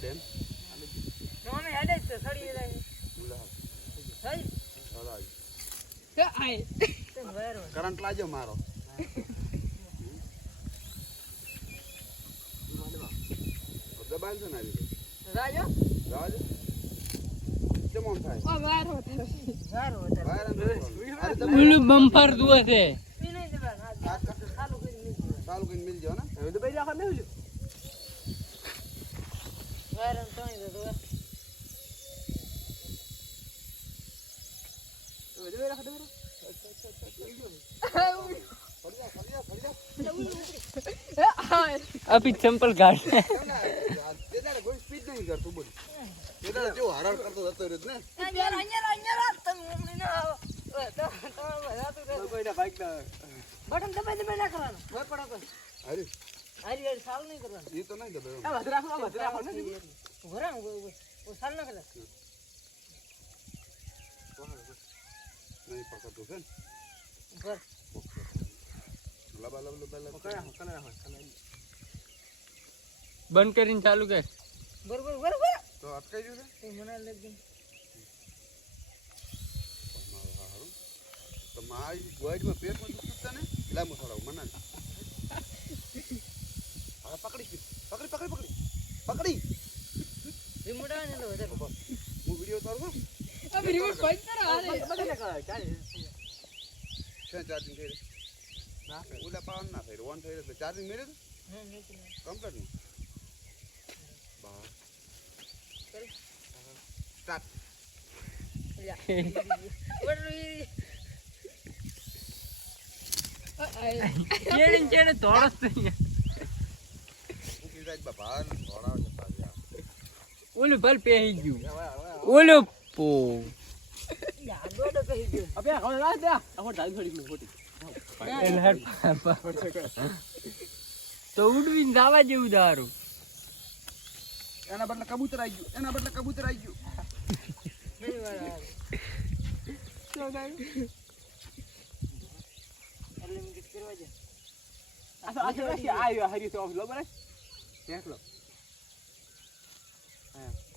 હેડે એમ નોમે હેડે છે સડી જાય ઉલા થઈ હરાજ કે આય તે વાયરો કરંટ લાજો મારો દબાણ છે ને આવી રાજો રાજ કેમ ઓમ થાય ઓ વારો વાયરો બહાર અંદર ઓલું બમ્પર દુએ છે ઈ નહીં દેવા ચાલુ કરી નીકળ ચાલુ કરીને મિલ જાવ ને હવે તો ભાઈ રાખા મેં વાયરો તો નહીં દે હવે તો ભાઈ રાખા દે અભી ચંપલ કાઢ તે દાડે કોઈ સ્પીડ નહીં કરતું બોલ તે દાડે જેવો હરાડ કરતો જતો રહ્યો ને અહીંયા તમે મમ્મી ના આવો તો બધા તો કોઈના બાઈક ના બટન દબાઈ ના કરવાનું ભય પડો તો અરે હારી હારી સાલ નહીં કરવાનું એ તો નહીં દબાયો આ વધુ રાખો ને ઘોરા ઓ સાલ ના કરે નહીં પકડતું છે ને ઘર લબા બંધ કરીને ચાલુ કર બરોબર તો અટકાઈ ગયું છે તે મને લાગી તો મારી વાઈડમાં પેટમાં દુખતું છે ને લાંબુ થોડા મને હા પકડી રિમોટ આવે ને એટલે વધારે હું વિડીયો તારું અભી રિમોટ બંધ કરો આરે છે ચાર્જિંગ થઈ રહ્યું ના ઓલા પાવર ના થઈ રહ્યું ઓન થઈ રહ્યું એટલે ચાર્જિંગ મેળે તો કમ્પ્લીટ નહીં બહાર સ્ટાર્ટ ચેડે તોડસ નહીં ઉકી જાય બાપા થોડા જતા ગયા ઓલું ભલ પેહી ગયું ઓલું પો અબે હવે રાખ દે આ ડાલ થોડી ખોટી તો ઉડવીને દાવા જેવું દારું એના બદલે કબૂતર આવી ગયું આ હરી તો લો બરાબર દેખ લો હા